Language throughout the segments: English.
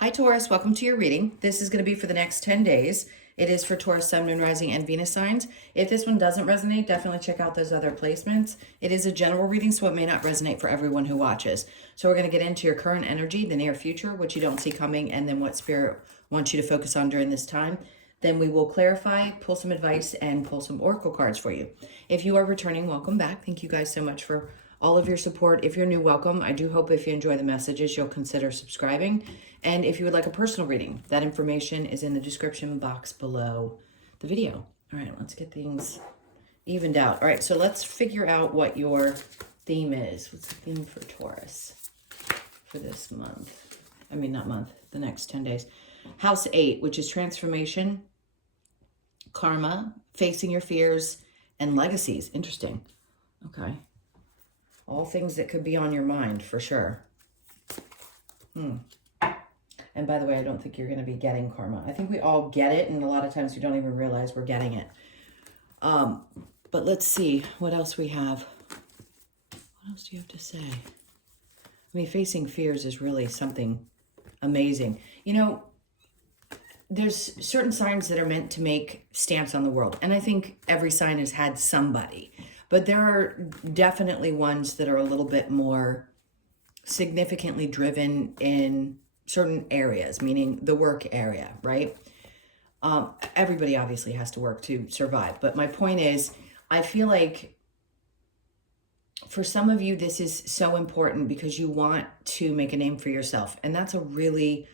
Hi Taurus, welcome to your reading. This is going to be for the next 10 days. It is for Taurus, Sun, Moon, Rising, and Venus signs. If this one doesn't resonate, definitely check out those other placements. It is a general reading, so it may not resonate for everyone who watches. So we're going to get into your current energy, the near future, what you don't see coming, and then what Spirit wants you to focus on during this time. Then we will clarify, pull some advice, and pull some oracle cards for you. If you are returning, welcome back. Thank you guys so much for all of your support. If you're new, welcome. I do hope if you enjoy the messages, you'll consider subscribing. And if you would like a personal reading, that information is in the description box below the video. All right, let's get things evened out. All right, so let's figure out what your theme is. What's the theme for Taurus for this month? I mean, not month, the next 10 days. House 8, which is transformation, karma, facing your fears, and legacies. Interesting. Okay. All things that could be on your mind, for sure. And by the way, I don't think you're going to be getting karma. I think we all get it, and a lot of times we don't even realize we're getting it. But let's see what else we have. What else do you have to say? I mean, facing fears is really something amazing. You know, there's certain signs that are meant to make stamps on the world. And I think every sign has had somebody. But there are definitely ones that are a little bit more significantly driven in certain areas, meaning the work area, right? Everybody obviously has to work to survive. But my point is, I feel like for some of you, this is so important because you want to make a name for yourself. And that's a really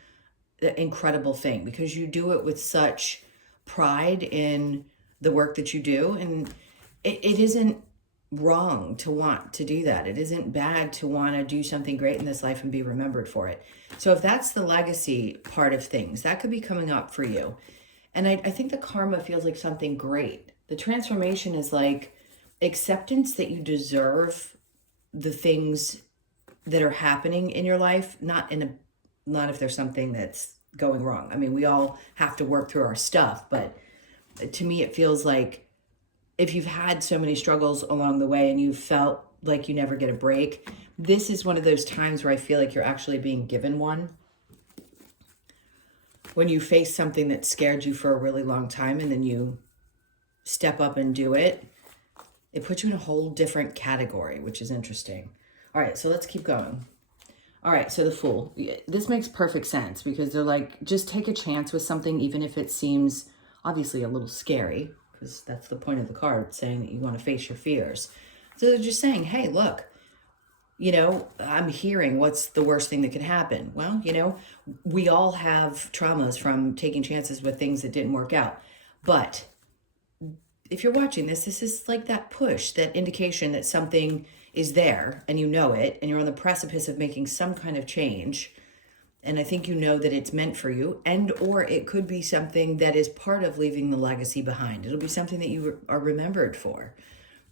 incredible thing because you do it with such pride in the work that you do. And it isn't wrong to want to do that. It isn't bad to want to do something great in this life and be remembered for it. So if that's the legacy part of things, that could be coming up for you. And I think the karma feels like something great. The transformation is like acceptance that you deserve the things that are happening in your life, not if there's something that's going wrong. I mean, we all have to work through our stuff, but to me, it feels like if you've had so many struggles along the way and you felt like you never get a break, this is one of those times where I feel like you're actually being given one. When you face something that scared you for a really long time and then you step up and do it, it puts you in a whole different category, which is interesting. All right, so let's keep going. All right, so the Fool. This makes perfect sense because they're like, just take a chance with something, even if it seems obviously a little scary, because that's the point of the card, saying that you want to face your fears. So they're just saying, hey, look, you know, I'm hearing what's the worst thing that could happen. Well, you know, we all have traumas from taking chances with things that didn't work out. But if you're watching this, this is like that push, that indication that something is there and you know it and you're on the precipice of making some kind of change. And I think you know that it's meant for you, and or it could be something that is part of leaving the legacy behind. It'll be something that you are remembered for.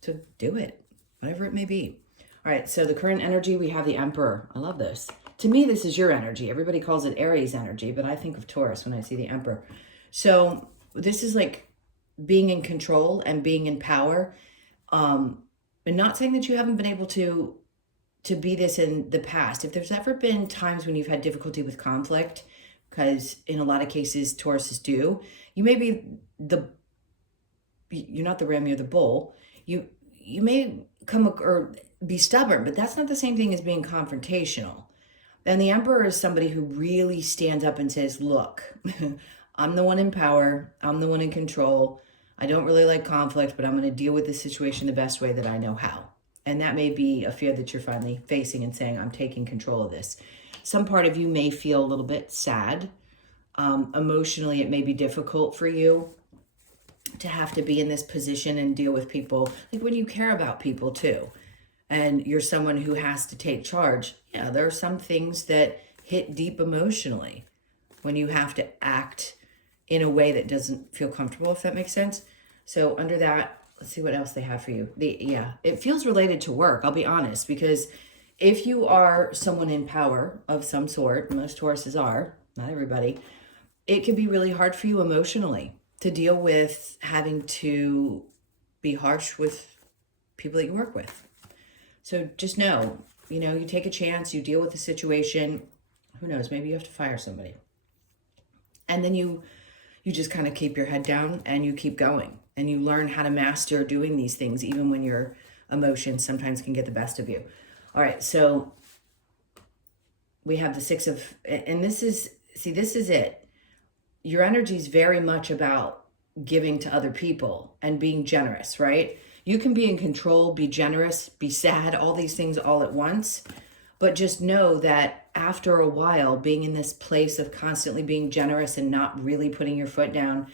So do it, whatever it may be. All right, so the current energy, we have the Emperor. I love this. To me, this is your energy. Everybody calls it Aries energy, but I think of Taurus when I see the Emperor. So this is like being in control and being in power. And not saying that you haven't been able to be this in the past. If there's ever been times when you've had difficulty with conflict, because in a lot of cases Tauruses do, you may be you're not the ram, you're the bull. You may come or be stubborn, but that's not the same thing as being confrontational. And the Emperor is somebody who really stands up and says, look, I'm the one in power, I'm the one in control. I don't really like conflict, but I'm going to deal with the situation the best way that I know how. And that may be a fear that you're finally facing and saying, I'm taking control of this. Some part of you may feel a little bit sad. Emotionally, it may be difficult for you to have to be in this position and deal with people. Like when you care about people too, and you're someone who has to take charge. Yeah, there are some things that hit deep emotionally when you have to act in a way that doesn't feel comfortable, if that makes sense. So under that, let's see what else they have for you. It feels related to work, I'll be honest, because if you are someone in power of some sort, most Tauruses are, not everybody, it can be really hard for you emotionally to deal with having to be harsh with people that you work with. So just know, you take a chance, you deal with the situation. Who knows? Maybe you have to fire somebody. And then you just kind of keep your head down and you keep going. And you learn how to master doing these things, even when your emotions sometimes can get the best of you. All right, so we have the Six of, and this is it. Your energy is very much about giving to other people and being generous, right? You can be in control, be generous, be sad, all these things all at once. But just know that after a while, being in this place of constantly being generous and not really putting your foot down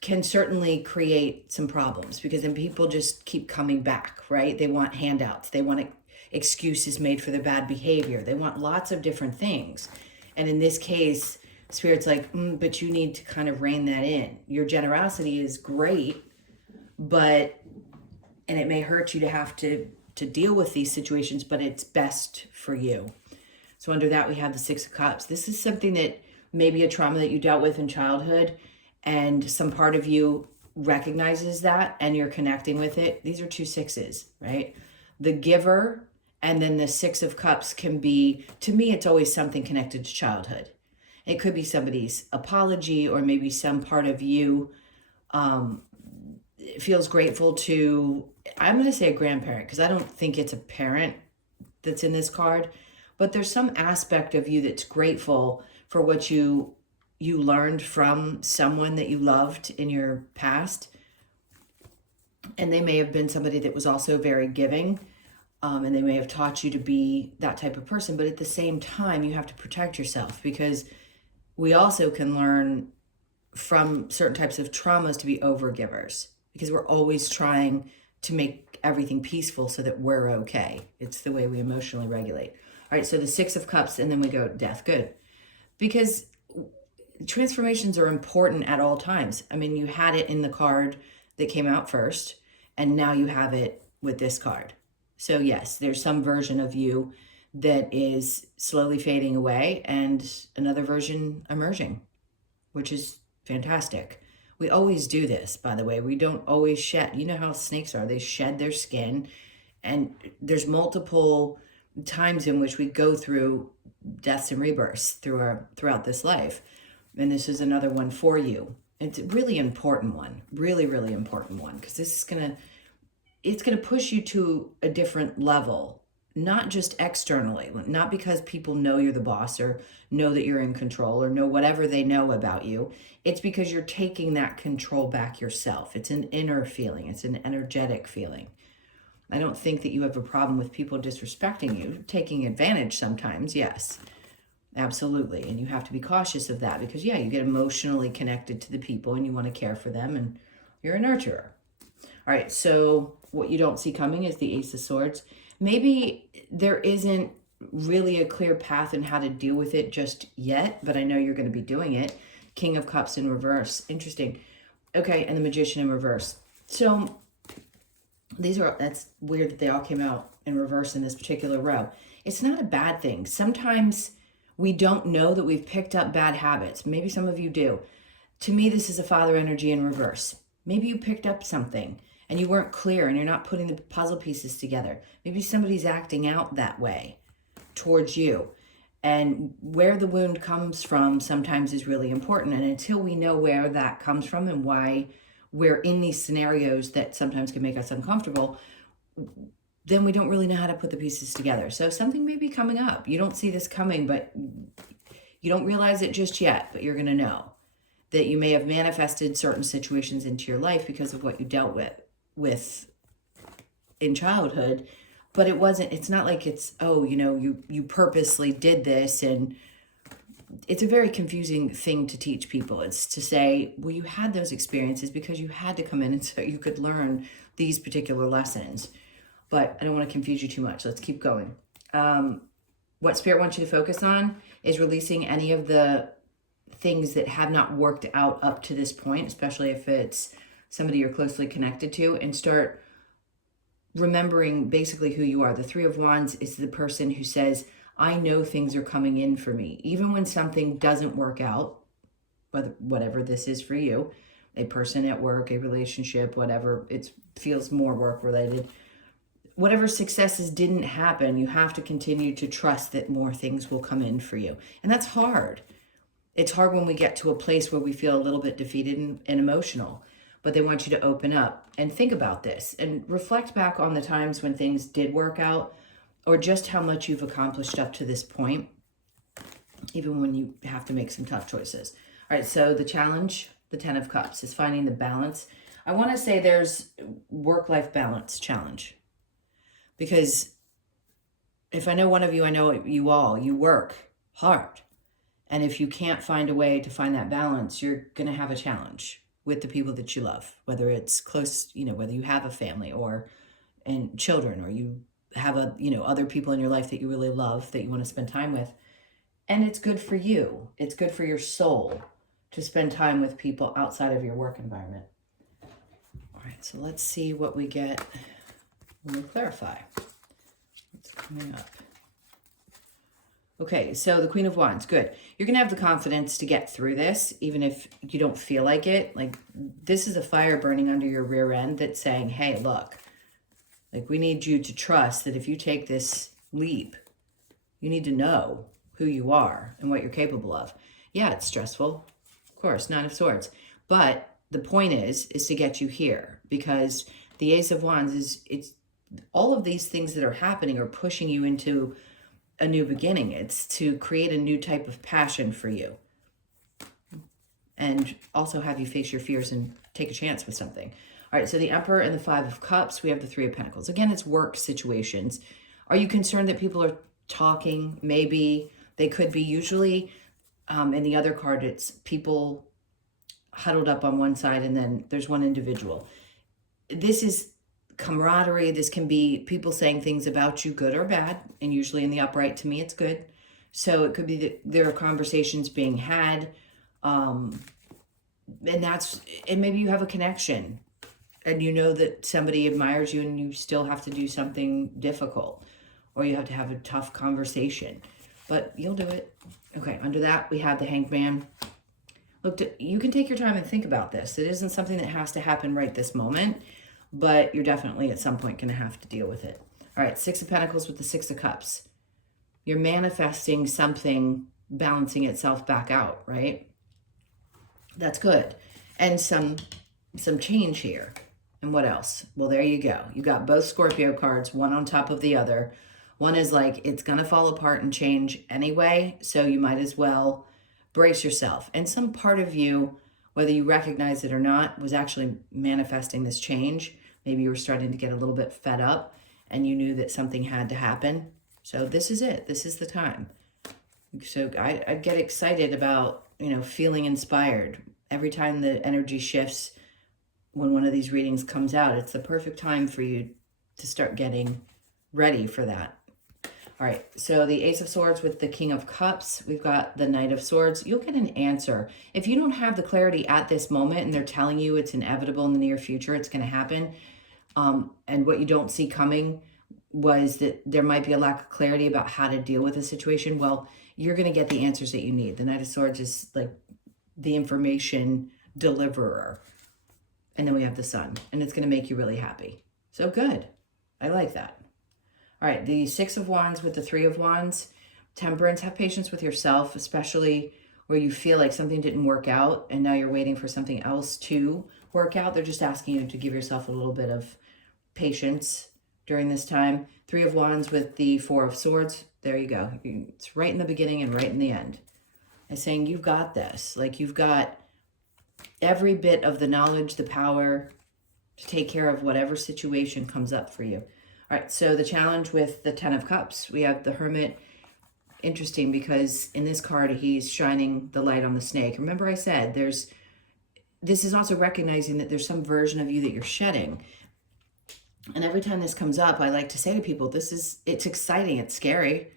can certainly create some problems, because then people just keep coming back, right? They want handouts. They want excuses made for their bad behavior. They want lots of different things. And in this case, Spirit's like, but you need to kind of rein that in. Your generosity is great, and it may hurt you to have to deal with these situations, but it's best for you. So under that, we have the Six of Cups. This is something that may be a trauma that you dealt with in childhood, and some part of you recognizes that and you're connecting with it. These are two sixes, right? The giver and then the Six of Cups can be, to me, it's always something connected to childhood. It could be somebody's apology, or maybe some part of you feels grateful to, I'm going to say a grandparent, because I don't think it's a parent that's in this card, but there's some aspect of you that's grateful for what you learned from someone that you loved in your past. And they may have been somebody that was also very giving, and they may have taught you to be that type of person. But at the same time, you have to protect yourself, because we also can learn from certain types of traumas to be overgivers, because we're always trying to make everything peaceful so that we're okay. It's the way we emotionally regulate. All right, so the Six of Cups, and then we go death. Good. Because transformations are important at all times. I mean, you had it in the card that came out first, and now you have it with this card. So yes, there's some version of you that is slowly fading away and another version emerging, which is fantastic. We always do this, by the way. We don't always shed. You know how snakes are. They shed their skin, and there's multiple times in which we go through deaths and rebirths throughout this life. And this is another one for you. It's a really important one, really, really important one, because this is it's gonna push you to a different level, not just externally, not because people know you're the boss or know that you're in control or know whatever they know about you. It's because you're taking that control back yourself. It's an inner feeling. It's an energetic feeling. I don't think that you have a problem with people disrespecting you, taking advantage sometimes, yes. Absolutely. And you have to be cautious of that, because yeah, you get emotionally connected to the people and you want to care for them, and you're a nurturer. All right. So what you don't see coming is the Ace of Swords. Maybe there isn't really a clear path in how to deal with it just yet, but I know you're going to be doing it. King of Cups in reverse. Interesting. Okay. And the Magician in reverse. So that's weird that they all came out in reverse in this particular row. It's not a bad thing. Sometimes we don't know that we've picked up bad habits. Maybe some of you do. To me, this is a Father energy in reverse. Maybe you picked up something and you weren't clear and you're not putting the puzzle pieces together. Maybe somebody's acting out that way towards you. And where the wound comes from sometimes is really important. And until we know where that comes from and why we're in these scenarios that sometimes can make us uncomfortable, then we don't really know how to put the pieces together. So something may be coming up. You don't see this coming, but you don't realize it just yet, but you're going to know that you may have manifested certain situations into your life because of what you dealt with in childhood. But it's not like it's, you purposely did this. And it's a very confusing thing to teach people. It's to say, well, you had those experiences because you had to come in and so you could learn these particular lessons. But I don't want to confuse you too much. Let's keep going. What Spirit wants you to focus on is releasing any of the things that have not worked out up to this point, especially if it's somebody you're closely connected to, and start remembering basically who you are. The Three of Wands is the person who says, I know things are coming in for me. Even when something doesn't work out, whatever this is for you, a person at work, a relationship, whatever, it feels more work related. whatever successes didn't happen, you have to continue to trust that more things will come in for you. And that's hard. It's hard when we get to a place where we feel a little bit defeated and emotional, but they want you to open up and think about this and reflect back on the times when things did work out, or just how much you've accomplished up to this point, even when you have to make some tough choices. All right, so the challenge, the 10 of Cups, is finding the balance. I want to say there's work-life balance challenge, because if I know one of you, I know you all, you work hard. And if you can't find a way to find that balance, you're going to have a challenge with the people that you love, whether it's close, whether you have a family or and children, or you have other people in your life that you really love that you want to spend time with. And it's good for you. It's good for your soul to spend time with people outside of your work environment. All right, so let's see what we get when we clarify. What's coming up? Okay, so the Queen of Wands, good. You're going to have the confidence to get through this, even if you don't feel like it. Like, this is a fire burning under your rear end that's saying, hey, look, like, we need you to trust that if you take this leap, you need to know who you are and what you're capable of. Yeah, it's stressful. Of course, Nine of Swords. But the point is to get you here, because the Ace of Wands it's all of these things that are happening are pushing you into a new beginning. It's to create a new type of passion for you, and also have you face your fears and take a chance with something. All right, so the Emperor and the Five of Cups, we have the Three of Pentacles. Again, it's work situations. Are you concerned that people are talking? Maybe they could be. Usually, in the other card, it's people huddled up on one side and then there's one individual. This is camaraderie. This can be people saying things about you, good or bad, and usually in the upright, to me, it's good. So it could be that there are conversations being had, and maybe you have a connection, and you know that somebody admires you, and you still have to do something difficult, or you have to have a tough conversation, but you'll do it. Okay, under that, we have the Hanged Man. Look, you can take your time and think about this. It isn't something that has to happen right this moment, but you're definitely at some point going to have to deal with it. All right, Six of Pentacles with the Six of Cups. You're manifesting something balancing itself back out, right? That's good. And some change here. And what else? Well, there you go. You got both Scorpio cards, one on top of the other. One is like, it's going to fall apart and change anyway, so you might as well brace yourself. And some part of you, whether you recognize it or not, was actually manifesting this change. Maybe you were starting to get a little bit fed up and you knew that something had to happen. So this is it. This is the time. So I get excited about, feeling inspired. Every time the energy shifts, when one of these readings comes out, it's the perfect time for you to start getting ready for that. All right, so the Ace of Swords with the King of Cups. We've got the Knight of Swords. You'll get an answer. If you don't have the clarity at this moment and they're telling you it's inevitable in the near future, it's going to happen, and what you don't see coming was that there might be a lack of clarity about how to deal with a situation, well, you're going to get the answers that you need. The Knight of Swords is like the information deliverer. And then we have the Sun, and it's going to make you really happy. So good. I like that. All right, the Six of Wands with the Three of Wands. Temperance, have patience with yourself, especially where you feel like something didn't work out and now you're waiting for something else to work out. They're just asking you to give yourself a little bit of patience during this time. Three of Wands with the Four of Swords. There you go. It's right in the beginning and right in the end. It's saying you've got this. Like, you've got every bit of the knowledge, the power to take care of whatever situation comes up for you. All right, so the challenge with the Ten of Cups, we have the Hermit. Interesting, because in this card, he's shining the light on the snake. Remember I said this is also recognizing that there's some version of you that you're shedding. And every time this comes up, I like to say to people, it's exciting, it's scary,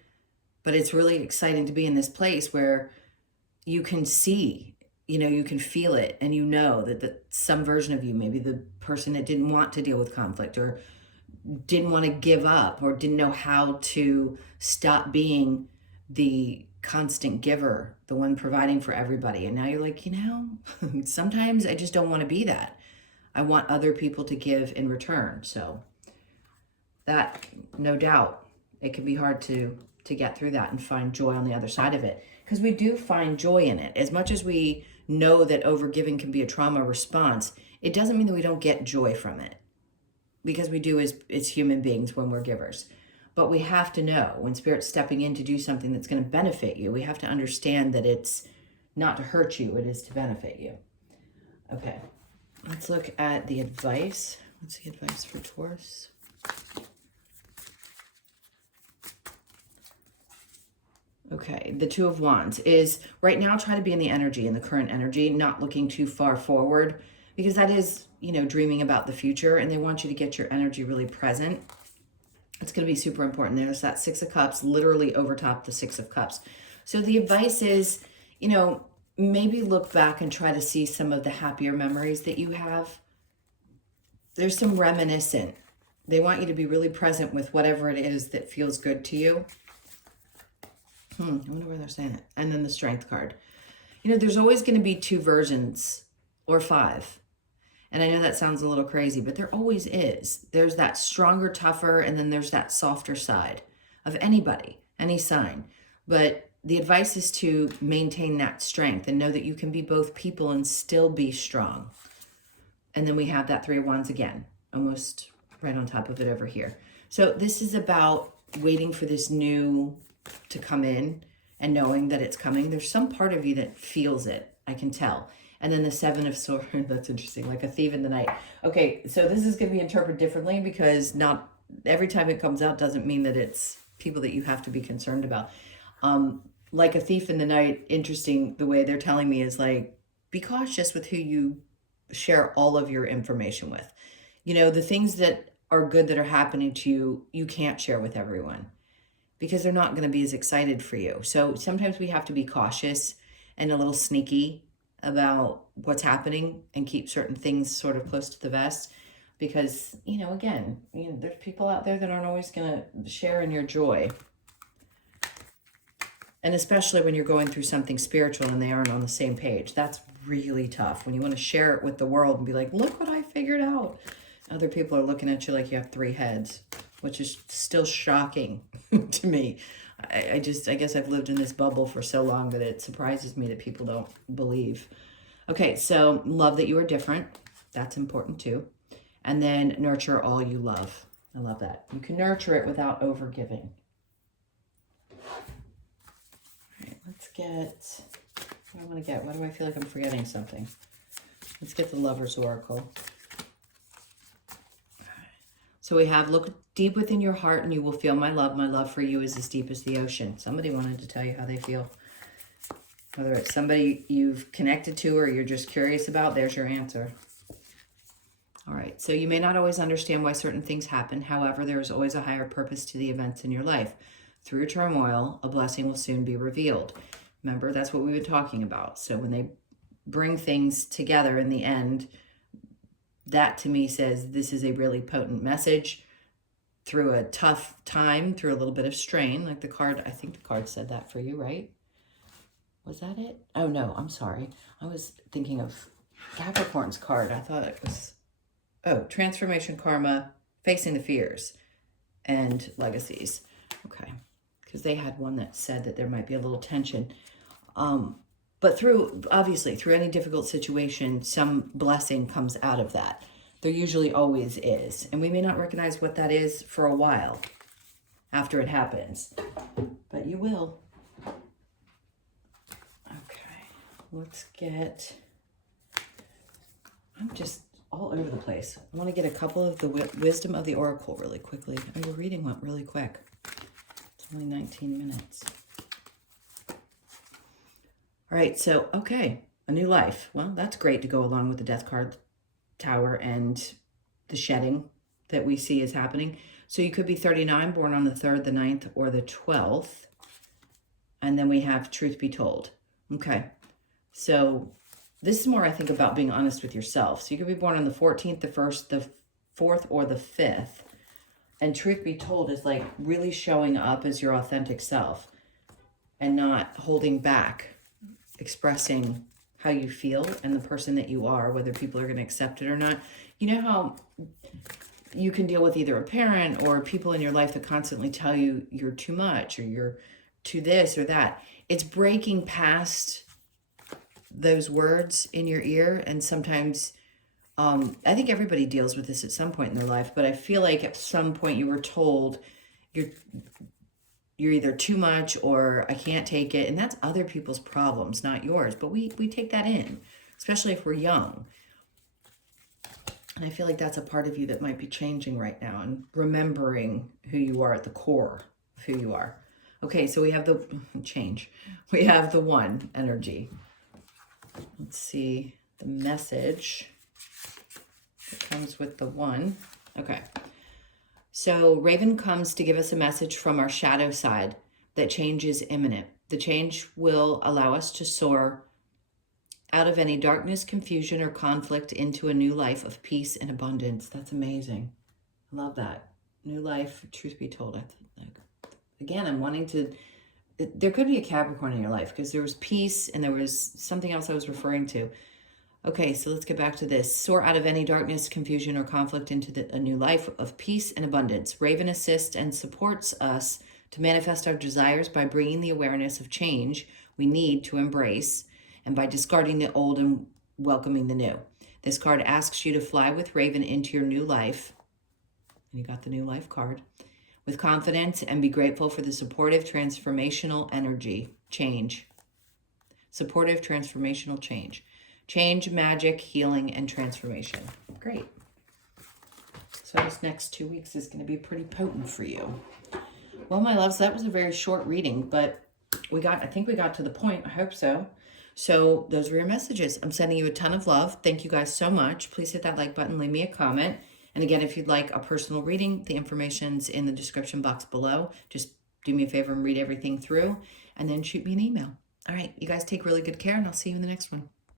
but it's really exciting to be in this place where you can see, you can feel it, and you know that some version of you, maybe the person that didn't want to deal with conflict or didn't want to give up or didn't know how to stop being the constant giver, the one providing for everybody. And now you're like, sometimes I just don't want to be that. I want other people to give in return. So that, no doubt, it can be hard to get through that and find joy on the other side of it. Because we do find joy in it. As much as we know that overgiving can be a trauma response, it doesn't mean that we don't get joy from it. Because we do as human beings when we're givers. But we have to know when Spirit's stepping in to do something that's going to benefit you, we have to understand that it's not to hurt you, it is to benefit you. Okay, let's look at the advice. What's the advice for Taurus? Okay, the Two of Wands is right now try to be in the energy, in the current energy, not looking too far forward, because that is, you know, dreaming about the future, and they want you to get your energy really present. It's going to be super important. There's that Six of Cups literally over top the Six of Cups. So the advice is, you know, maybe look back and try to see some of the happier memories that you have. There's some reminiscent. They want you to be really present with whatever it is that feels good to you. I wonder where they're saying it. And then the Strength card. You know, there's always going to be two versions or five. And I know that sounds a little crazy, but there always is. There's that stronger, tougher, and then there's that softer side of anybody, any sign. But the advice is to maintain that strength and know that you can be both people and still be strong. And then we have that Three of Wands again, almost right on top of it over here. So this is about waiting for this new to come in and knowing that it's coming. There's some part of you that feels it, I can tell. And then the Seven of Swords, that's interesting, like a thief in the night. Okay, so this is going to be interpreted differently because not every time it comes out doesn't mean that it's people that you have to be concerned about. Like a thief in the night, interesting, the way they're telling me is like, be cautious with who you share all of your information with. You know, the things that are good that are happening to you, you can't share with everyone because they're not going to be as excited for you. So sometimes we have to be cautious and a little sneaky about what's happening and keep certain things sort of close to the vest because, you know, again, you know, there's people out there that aren't always going to share in your joy. And especially when you're going through something spiritual and they aren't on the same page. That's really tough when you want to share it with the world and be like, look what I figured out. Other people are looking at you like you have three heads, which is still shocking to me. I guess I've lived in this bubble for so long that it surprises me that people don't believe. Okay, so love that you are different. That's important too. And then nurture all you love. I love that. You can nurture it without overgiving. All right, let's get, what do I want to get? Why do I feel like I'm forgetting something? Let's get the Lover's Oracle. So we have, look deep within your heart and you will feel my love. My love for you is as deep as the ocean. Somebody wanted to tell you how they feel. Whether it's somebody you've connected to or you're just curious about, there's your answer. All right, so you may not always understand why certain things happen. However, there is always a higher purpose to the events in your life. Through your turmoil, a blessing will soon be revealed. Remember, that's what we've been talking about. So when they bring things together in the end, that to me says this is a really potent message through a tough time, through a little bit of strain. Like the card, I think the card said that for you, right? Was that it? Oh, no, I'm sorry. I was thinking of Capricorn's card. I thought it was, oh, transformation, karma, facing the fears, and legacies. Okay, because they had one that said that there might be a little tension. But obviously, through any difficult situation, some blessing comes out of that. There usually always is. And we may not recognize what that is for a while after it happens. But you will. Okay, let's get... I'm just all over the place. I want to get a couple of the wisdom of the Oracle really quickly. Oh, your reading went really quick. It's only 19 minutes. All right, so, okay, a new life. Well, that's great to go along with the Death card, Tower, and the shedding that we see is happening. So you could be 39, born on the 3rd, the 9th, or the 12th. And then we have Truth Be Told. Okay, so this is more, I think, about being honest with yourself. So you could be born on the 14th, the 1st, the 4th, or the 5th. And Truth Be Told is like really showing up as your authentic self and not holding back. Expressing how you feel and the person that you are, whether people are going to accept it or not. You know how you can deal with either a parent or people in your life that constantly tell you you're too much or you're too this or that. It's breaking past those words in your ear. And sometimes, I think everybody deals with this at some point in their life, but I feel like at some point you were told you're either too much or I can't take it. And that's other people's problems, not yours. But we take that in, especially if we're young. And I feel like that's a part of you that might be changing right now and remembering who you are at the core of who you are. Okay, so we have the change. We have the 1 energy. Let's see the message that comes with the 1. Okay. So Raven comes to give us a message from our shadow side that change is imminent. The change will allow us to soar out of any darkness, confusion, or conflict into a new life of peace and abundance. That's amazing. I love that. New life, truth be told. Again, I'm wanting to, there could be a Capricorn in your life because there was peace and there was something else I was referring to. Okay, so let's get back to this. Soar out of any darkness, confusion, or conflict into a new life of peace and abundance. Raven assists and supports us to manifest our desires by bringing the awareness of change we need to embrace and by discarding the old and welcoming the new. This card asks you to fly with Raven into your new life. And you got the new life card. With confidence and be grateful for the supportive transformational energy. Change. Supportive transformational change. Change, magic, healing, and transformation. Great. So this next 2 weeks is going to be pretty potent for you. Well, my loves, that was a very short reading, but I think we got to the point. I hope so. So those were your messages. I'm sending you a ton of love. Thank you guys so much. Please hit that like button, leave me a comment. And again, if you'd like a personal reading, the information's in the description box below. Just do me a favor and read everything through and then shoot me an email. All right, you guys take really good care and I'll see you in the next one.